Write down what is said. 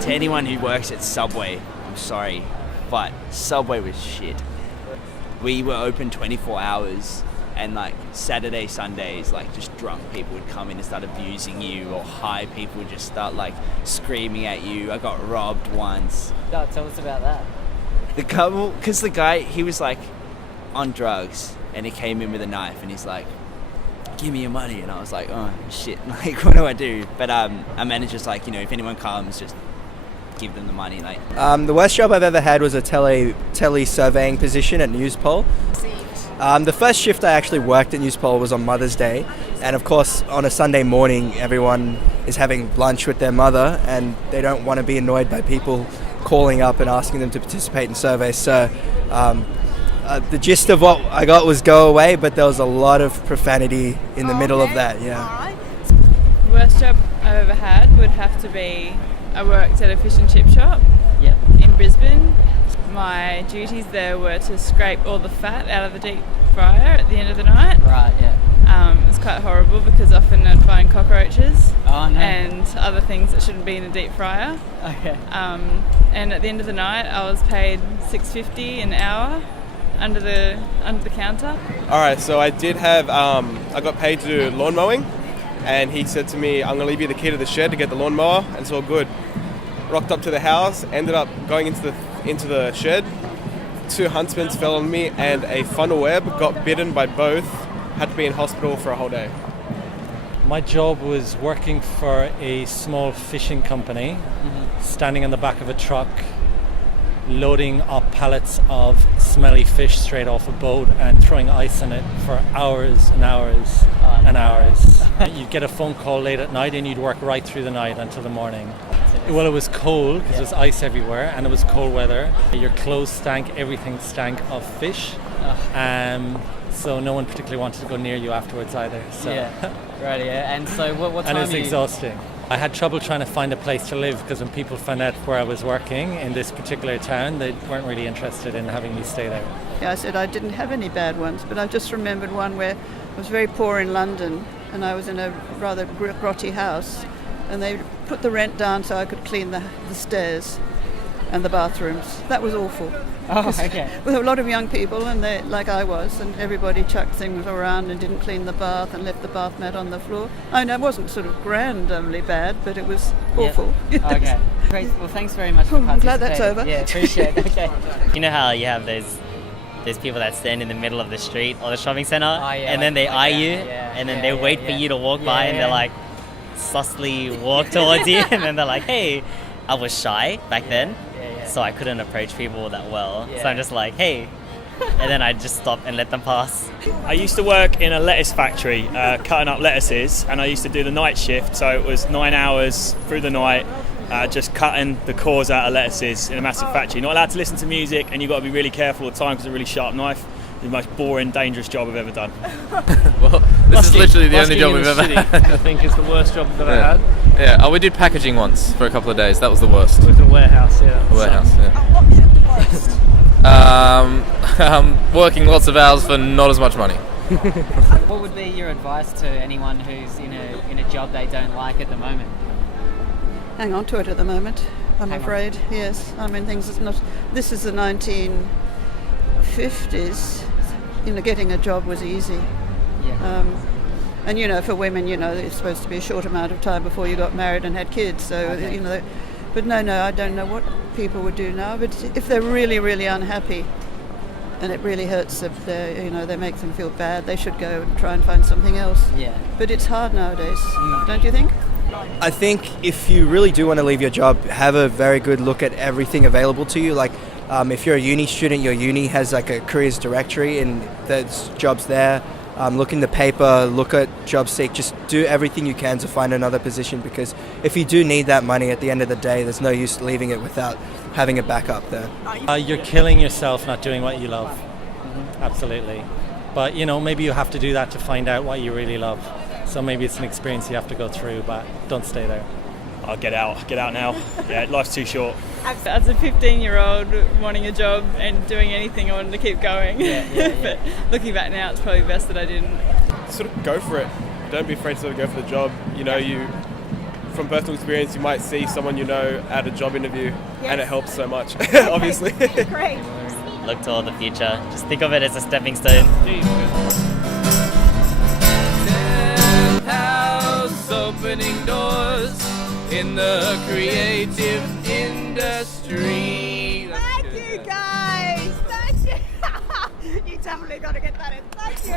To anyone who works at Subway, I'm sorry, but Subway was shit. We were open 24 hours, and like Saturday, Sundays, like just drunk people would come in and start abusing you, or high people would just start like screaming at you. I got robbed once. No, tell us about that. Because the guy, he was like on drugs, and he came in with a knife, and he's like, give me your money. And I was like, oh shit, like what do I do? But our manager's like, if anyone comes, just give them the money. Like the worst job I've ever had was a tele surveying position at Newspol. The first shift I actually worked at Newspol was on Mother's Day, and of course on a Sunday morning everyone is having lunch with their mother, and they don't want to be annoyed by people calling up and asking them to participate in surveys. So the gist of what I got was go away, but there was a lot of profanity in the middle of that. Yeah. The worst job I've ever had would have to be, I worked at a fish and chip shop in Brisbane. My duties there were to scrape all the fat out of the deep fryer at the end of the night. Right, yeah. It was quite horrible because often I'd find cockroaches and other things that shouldn't be in a deep fryer. Okay. And at the end of the night I was paid $6.50 an hour under the counter. Alright, so I did have, I got paid to do lawn mowing, and he said to me, I'm going to leave you the key to the shed to get the lawnmower, and it's all good. Rocked up to the house, ended up going into the shed. 2 huntsmen fell on me, and a funnel web, got bitten by both, had to be in hospital for a whole day. My job was working for a small fishing company, standing on the back of a truck, loading up pallets of smelly fish straight off a boat and throwing ice in it for hours and hours and hours. You'd get a phone call late at night and you'd work right through the night until the morning. Well, it was cold because there was ice everywhere, and it was cold weather. Your clothes stank, everything stank of fish. So no one particularly wanted to go near you afterwards either. So. Yeah, right, yeah. And so what time and it was exhausting. I had trouble trying to find a place to live because when people found out where I was working in this particular town, they weren't really interested in having me stay there. Yeah, I said I didn't have any bad ones, but I just remembered one where I was very poor in London, and I was in a rather grotty house, and they put the rent down so I could clean the stairs and the bathrooms. That was awful. Oh, okay. With a lot of young people, and they, like I was, and everybody chucked things around and didn't clean the bath and left the bath mat on the floor. I know it wasn't sort of randomly bad, but it was awful. Yes. Okay. Great. Well, thanks very much for participating. I'm glad that's over. Yeah, appreciate it. Okay. You know how you have those people that stand in the middle of the street or the shopping centre, and then they eye you, and then they wait for you to walk by, and they're like sussly walk towards you, and then they're like, hey, I was shy back then. So I couldn't approach people that well. So I'm just like, hey. And then I just stop and let them pass. I used to work in a lettuce factory, cutting up lettuces, and I used to do the night shift. So it was 9 hours through the night, just cutting the cores out of lettuces in a massive factory. Not allowed to listen to music, and you've got to be really careful all the time because it's a really sharp knife. The most boring, dangerous job I've ever done. Well, this is literally the only job we've ever had. I think is the worst job I've ever had. Yeah. Oh, we did packaging once for a couple of days. That was the worst. It was a warehouse, yeah. A warehouse, working lots of hours for not as much money. What would be your advice to anyone who's in a job they don't like at the moment? Hang on to it at the moment, I'm afraid. Yes. I mean, things is not. This is the 1950s. Getting a job was easy. Yeah. And for women, it's supposed to be a short amount of time before you got married and had kids. So but no, I don't know what people would do now. But if they're really, really unhappy, and it really hurts if they make them feel bad, they should go and try and find something else. Yeah. But it's hard nowadays, don't you think? I think if you really do want to leave your job, have a very good look at everything available to you. Like if you're a uni student, your uni has like a careers directory, and there's jobs there. Look in the paper, look at JobSeek, just do everything you can to find another position, because if you do need that money at the end of the day, there's no use leaving it without having a backup there. You're killing yourself not doing what you love. Absolutely. But maybe you have to do that to find out what you really love. So maybe it's an experience you have to go through, but don't stay there. I'll get out now. Yeah, life's too short. As a 15-year-old wanting a job and doing anything, I wanted to keep going. Yeah. But looking back now, it's probably best that I didn't. Sort of go for it. don't be afraid to sort of go for the job. You know, from personal experience, you might see someone you know at a job interview, and it helps so much, obviously. Great. Look toward the future. Just think of it as a stepping stone. House opening doors in the creative industry. Thank you, guys. Thank you. You definitely got to get that in. Thank you.